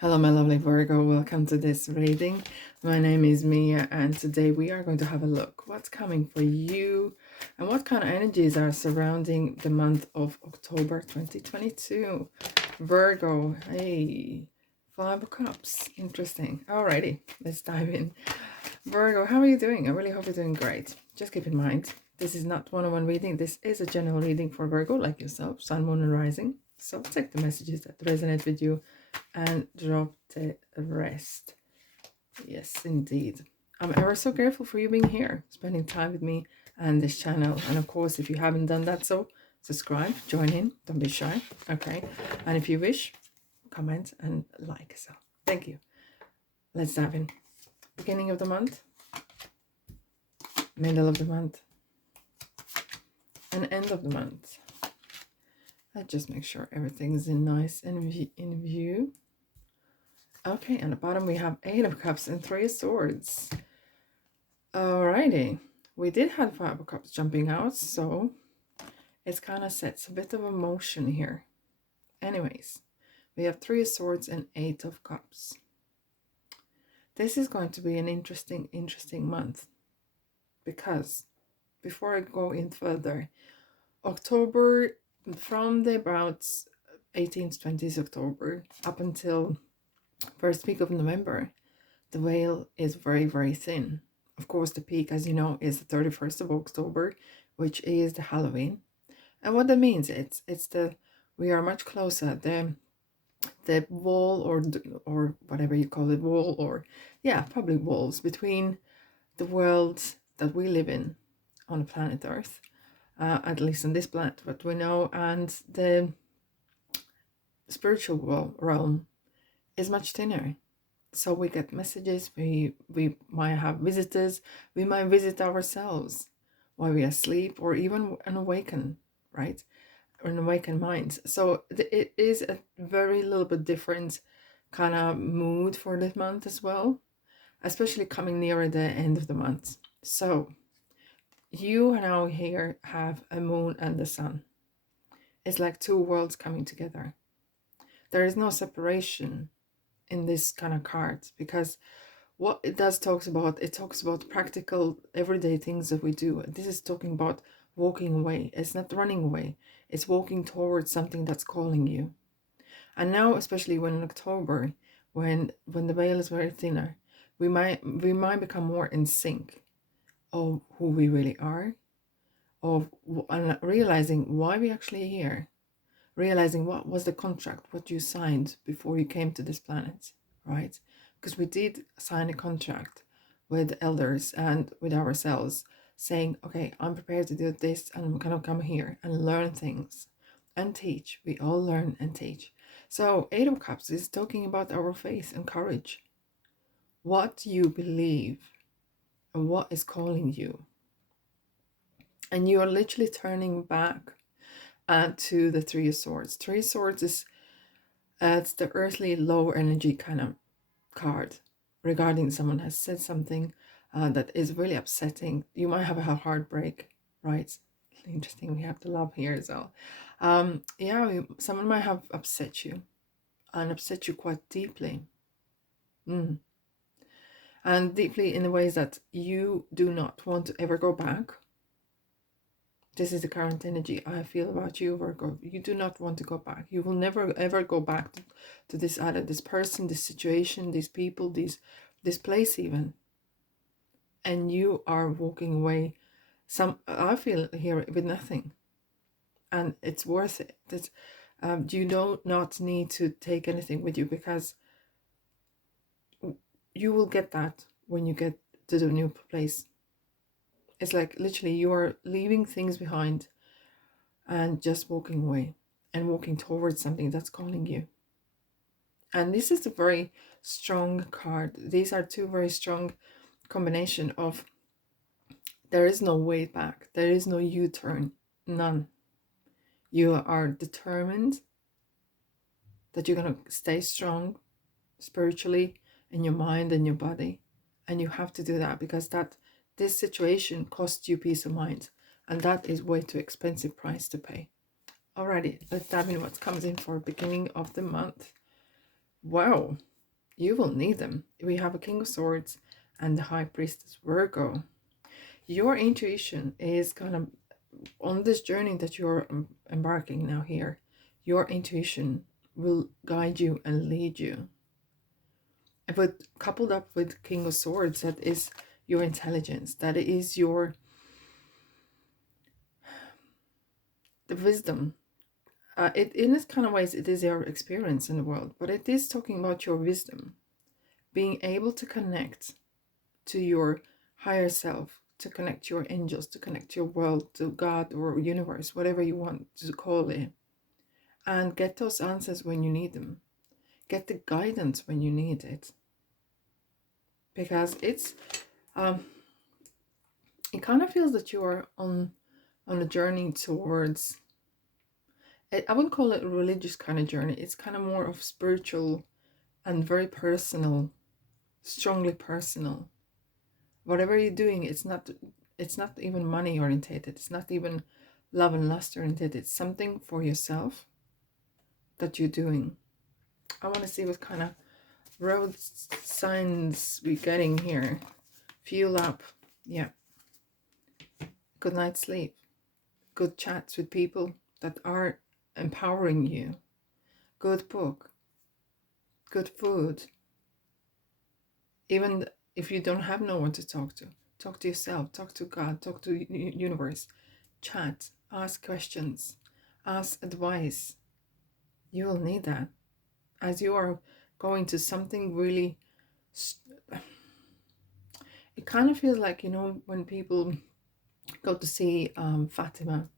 Hello, my lovely Virgo. Welcome to this reading. My name is Mia, and today we are going to have a look what's coming for you and what kind of energies are surrounding the month of October 2022. Virgo, hey, Five of Cups. Interesting. Alrighty, let's dive in. Virgo, how are you doing? I really hope you're doing great. Just keep in mind, this is not one-on-one reading. This is a general reading for Virgo, like yourself, Sun, Moon, and Rising. So take the messages that resonate with you and drop the rest. Yes, indeed. I'm ever so grateful for you being here, spending time with me and this channel. And of course, if you haven't done that, so subscribe, join in, don't be shy. Okay. And if you wish, comment and like. So thank you. Let's dive in. Beginning of the month, middle of the month, and end of the month. Let's just make sure everything's nice and in view. Okay, and at the bottom we have Eight of Cups and Three of Swords. Alrighty, we did have Five of Cups jumping out, so it's kind of sets a bit of emotion here. Anyways, we have Three of Swords and Eight of Cups. This is going to be an interesting month, because before I go in further, October, from the about 18th, 20th October up until first week of November, the veil is very, very thin. Of course, the peak, as you know, is the 31st of October, which is the Halloween. And what that means, it's the, we are much closer, the wall or whatever you call it, wall, or yeah, probably walls between the world that we live in on planet Earth, at least on this planet, what we know, and the spiritual realm is much thinner. So we get messages, we might have visitors, we might visit ourselves while we are asleep, or even an awakened, right? Or an awakened mind. So it is a very little bit different kind of mood for this month as well, especially coming nearer the end of the month. So you now here have a moon and the sun. It's like two worlds coming together. There is no separation in this kind of cards, because what it does talks about, it talks about practical everyday things that we do. This is talking about walking away. It's not running away, it's walking towards something that's calling you. And now, especially when in October, when the veil is very thinner, we might become more in sync of who we really are, of and realizing why we actually here, realizing what was the contract, what you signed before you came to this planet, right? Because we did sign a contract with elders and with ourselves, saying, okay, I'm prepared to do this, and I'm gonna come here and learn things and teach. We all learn and teach. So Eight of Cups is talking about our faith and courage, what you believe and what is calling you. And you are literally turning back to the Three of Swords. Three of Swords is it's the earthly low energy kind of card regarding someone has said something that is really upsetting. You might have a heartbreak, right? Interesting, we have the love here as well. Yeah, someone might have upset you, and upset you quite deeply. And deeply in the ways that you do not want to ever go back. This is the current energy I feel about you, Virgo. You do not want to go back. You will never ever go back to this either this person, this situation, these people, this place even. And you are walking away, I feel here, with nothing. And it's worth it. That you do not need to take anything with you, because you will get that when you get to the new place. It's like literally you are leaving things behind and just walking away and walking towards something that's calling you. And this is a very strong card. These are two very strong combination of, there is no way back, there is no U-turn, none. You are determined that you're going to stay strong spiritually in your mind and your body, and you have to do that, because this situation costs you peace of mind, and that is way too expensive price to pay. Alrighty, let's dive in what comes in for beginning of the month. Wow, You will need them. We have a King of Swords and the High Priestess Virgo. Your intuition is gonna, on this journey that you're embarking now here, your intuition will guide you and lead you. But coupled up with King of Swords, that is your intelligence, that is your the wisdom. In this kind of ways, it is your experience in the world, but it is talking about your wisdom, being able to connect to your higher self, to connect to your angels, to connect to your world, to God or universe, whatever you want to call it, and get those answers when you need them. Get the guidance when you need it, because it kind of feels that you are on a journey towards, I wouldn't call it a religious kind of journey. It's kind of more of spiritual and very personal, strongly personal. Whatever you're doing, it's not even money orientated. It's not even love and lust orientated. It's something for yourself that you're doing. I want to see what kind of road signs we're getting here. Fuel up. Yeah. Good night's sleep. Good chats with people that are empowering you. Good book. Good food. Even if you don't have no one to talk to yourself, talk to God, talk to universe, chat, ask questions, ask advice. You will need that as you are going to something really. It kind of feels like, when people go to see Fatima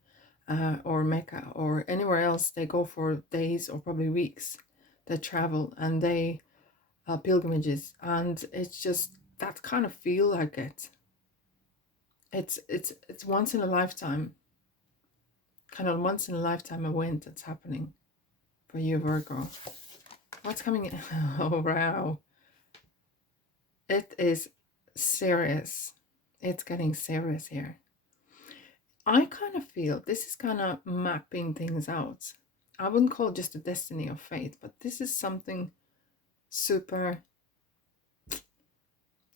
or Mecca or anywhere else, they go for days or probably weeks. They travel and they pilgrimages, and it's just that kind of feel I get. It's once in a lifetime, kind of once in a lifetime event that's happening for you, Virgo. What's coming in? Oh, wow. It is serious. It's getting serious here. I kind of feel this is kind of mapping things out. I wouldn't call it just a destiny of fate, but this is something super.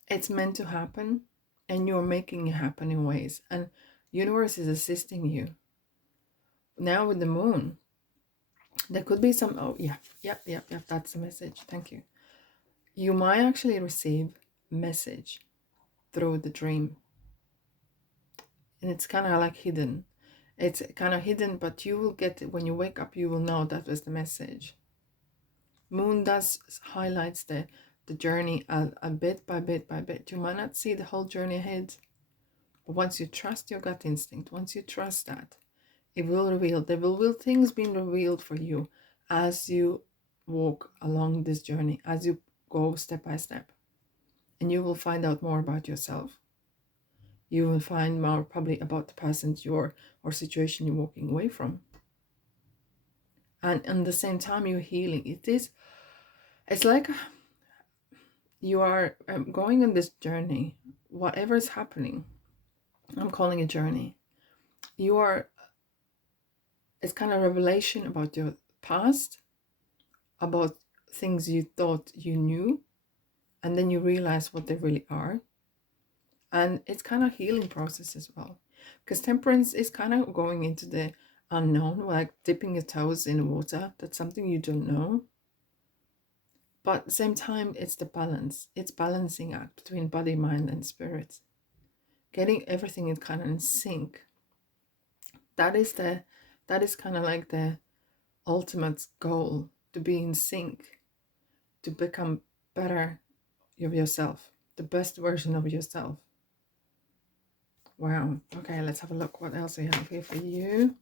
It's meant to happen, and you're making it happen in ways, and universe is assisting you. Now with the moon, there could be some, oh yeah, yep, that's the message. Thank you. You might actually receive message through the dream, and it's kind of like hidden. It's kind of hidden, but you will get it when you wake up. You will know that was the message. Moon does highlights the journey a bit by bit by bit. You might not see the whole journey ahead, but once you trust your gut instinct, once you trust that, it will reveal. There will things being revealed for you as you walk along this journey, as you go step by step, and you will find out more about yourself. You will find more probably about the person or situation you're walking away from. And at the same time, you're healing. It's like you are going on this journey. Whatever is happening, I'm calling it journey. It's kind of revelation about your past, about things you thought you knew, and then you realize what they really are. And it's kind of healing process as well, because temperance is kind of going into the unknown, like dipping your toes in water. That's something you don't know, but at the same time, it's the balance. It's balancing act between body, mind, and spirit, getting everything in kind of in sync. That is kind of like the ultimate goal, to be in sync, to become better of yourself, the best version of yourself. Wow. Okay, let's have a look what else we have here for you.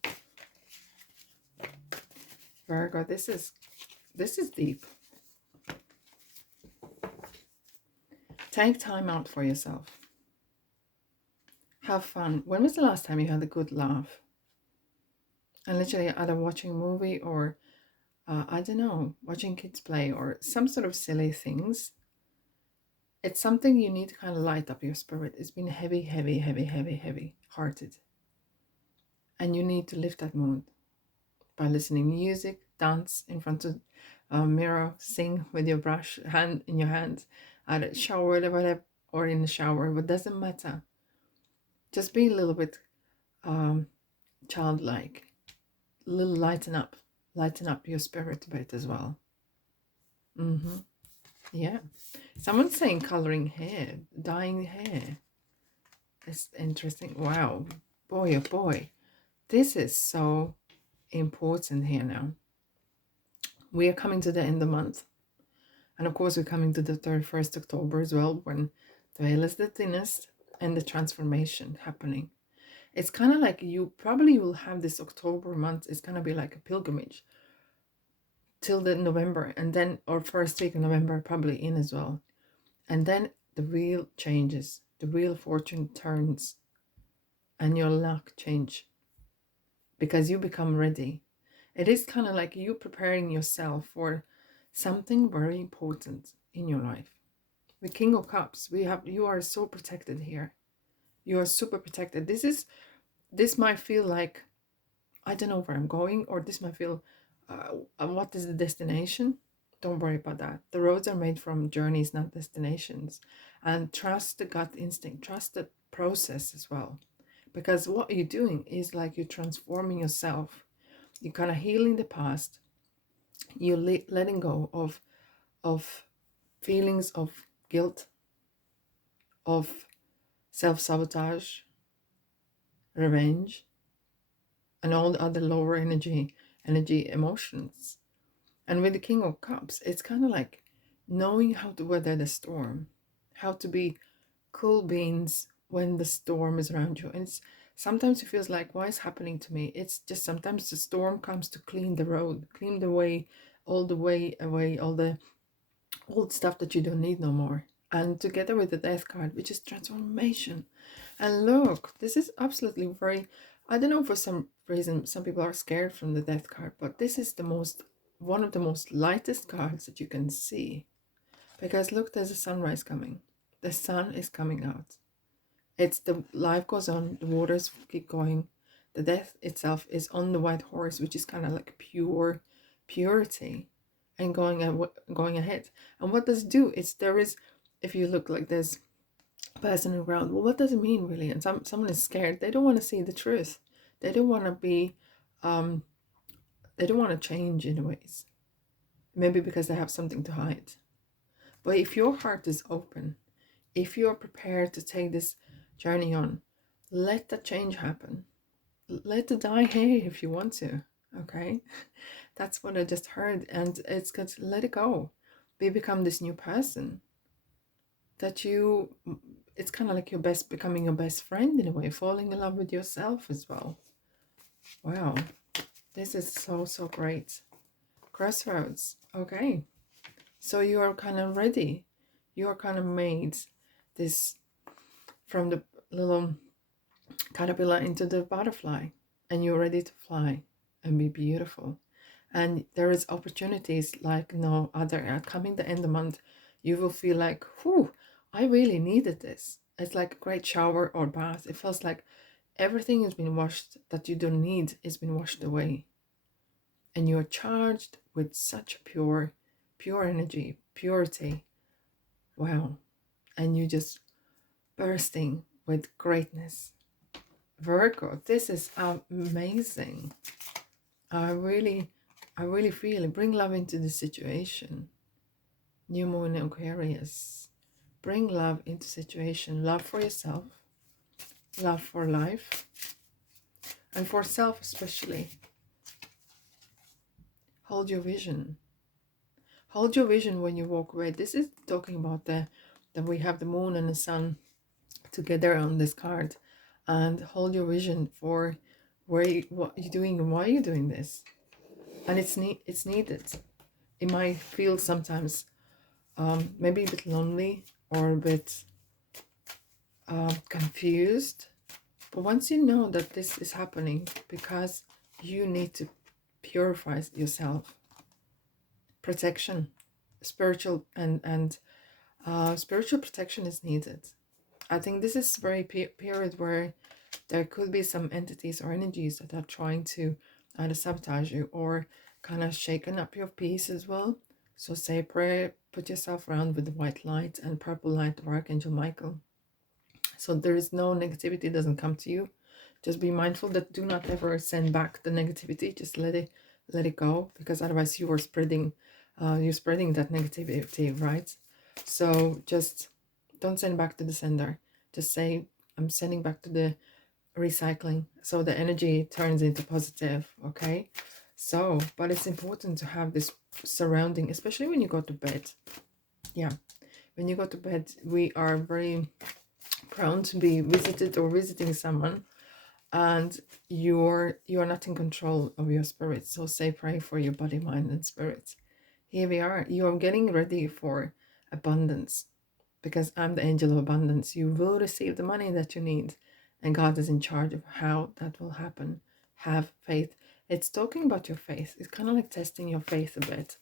Virgo, this is deep. Take time out for yourself. Have fun. When was the last time you had a good laugh? And literally either watching a movie or I don't know, watching kids play or some sort of silly things. It's something you need to kind of light up your spirit. It's been heavy hearted. And you need to lift that mood by listening to music, dance in front of mirror, sing with your brush hand in your hand at a shower, whatever, or in the shower, but doesn't matter. Just be a little bit childlike, a little lighten up your spirit a bit as well. Yeah, someone's saying coloring hair, dyeing hair. It's interesting. Wow, boy, oh boy, this is so important here now. We are coming to the end of the month. And of course, we're coming to the 31st October as well, when the veil is the thinnest and the transformation happening. It's kind of like you probably will have this October month. It's going to be like a pilgrimage till the November, and then, or first week of November, probably in as well. And then the wheel changes, the wheel of fortune turns, and your luck change because you become ready. It is kind of like you preparing yourself for something very important in your life. The King of Cups, you are so protected here. You are super protected. This might feel like, I don't know where I'm going, or this might feel, what is the destination? Don't worry about that. The roads are made from journeys, not destinations. And trust the gut instinct, trust the process as well. Because what you're doing is like you're transforming yourself. You're kind of healing the past. You're letting go of feelings of guilt, of self-sabotage, revenge, and all the other lower energy emotions. And with the King of Cups, it's kind of like knowing how to weather the storm, how to be cool beans when the storm is around you. And it's sometimes it feels like, why is happening to me? It's just sometimes the storm comes to clean the road, clean the way away, all the old stuff that you don't need no more. And together with the Death card, which is transformation. And look, this is absolutely very, I don't know, for some reason some people are scared from the Death card, but this is one of the most lightest cards that you can see. Because look, there's a sunrise coming. The sun is coming out. It's the life goes on, the waters keep going. The Death itself is on the white horse, which is kind of like purity and going ahead. And what does it do? If you look like this person on the ground, well, what does it mean really? And someone is scared. They don't want to see the truth. They don't want to be, they don't want to change in ways. Maybe because they have something to hide. But if your heart is open, if you're prepared to take this journey on, let the change happen. Let the die here if you want to. Okay, that's what I just heard, and it's good to let it go. Become this new person that it's kind of like becoming your best friend in a way, falling in love with yourself as well. Wow, this is so great. Crossroads. Okay, so you are kind of ready. You are kind of made this from the little caterpillar into the butterfly, and you're ready to fly and be beautiful. And there is opportunities like no other. Coming the end of the month, you will feel like, whew, I really needed this. It's like a great shower or bath. It feels like everything has been washed that you don't need has been washed away. And you're charged with such pure energy, purity. Wow. And you just bursting with greatness. Virgo, this is amazing. I really feel it. Bring love into the situation. New moon in Aquarius. Bring love into situation. Love for yourself. Love for life. And for self especially. Hold your vision. Hold your vision when you walk away. This is talking about that we have the moon and the sun together on this card. And hold your vision for what you're doing and why you're doing this. And it's needed. It might feel sometimes maybe a bit lonely or a bit confused. But once you know that this is happening because you need to purify yourself, protection, spiritual and spiritual protection is needed. I think this is very period where there could be some entities or energies that are trying to either sabotage you or kind of shaken up your peace as well. So say a prayer, put yourself around with the white light and purple light of Archangel Michael. So there is no negativity, doesn't come to you. Just be mindful that do not ever send back the negativity. Just let it go, because otherwise you're spreading that negativity, right? So just don't send back to the sender. Just say, I'm sending back to the recycling, so the energy turns into positive. Okay, so but it's important to have this surrounding, especially when you go to bed. Yeah, when you go to bed, we are very prone to be visited or visiting someone, and you're not in control of your spirit. So say pray for your body, mind, and spirit. Here we are. You are getting ready for abundance, because I'm the angel of abundance. You will receive the money that you need, and God is in charge of how that will happen. Have faith. It's talking about your faith. It's kind of like testing your faith a bit.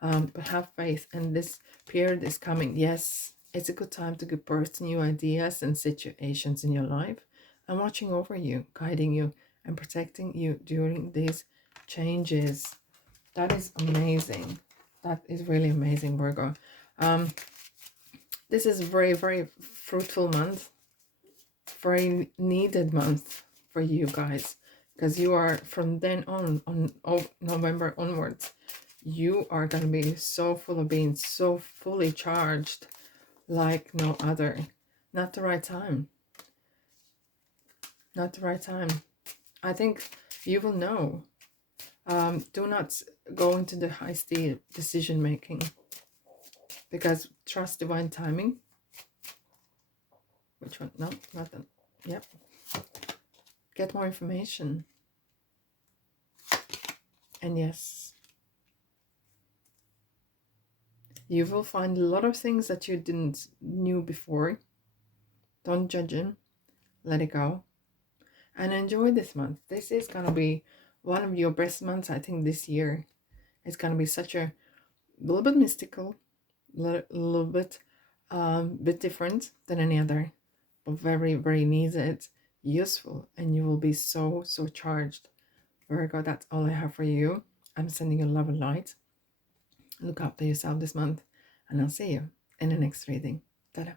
But have faith, and this period is coming. Yes, it's a good time to give birth to new ideas and situations in your life. I'm watching over you, guiding you, and protecting you during these changes. That is amazing. That is really amazing, Virgo. This is a very, very fruitful month, very needed month for you guys, because you are from then on November onwards, you are going to be so full of being, so fully charged like no other. Not the right time. Not the right time. I think you will know. Do not go into the hasty decision making, because trust divine timing. Which one? No, not that. Yep. Get more information. And yes, you will find a lot of things that you didn't knew before. Don't judge him. Let it go. And enjoy this month. This is going to be one of your best months, I think, this year. It's going to be such a little bit mystical, little bit different than any other, but very, very needed, useful, and you will be so, so charged. Virgo, that's all I have for you. I'm sending you love and light. Look after yourself this month, and I'll see you in the next reading. Ta-da.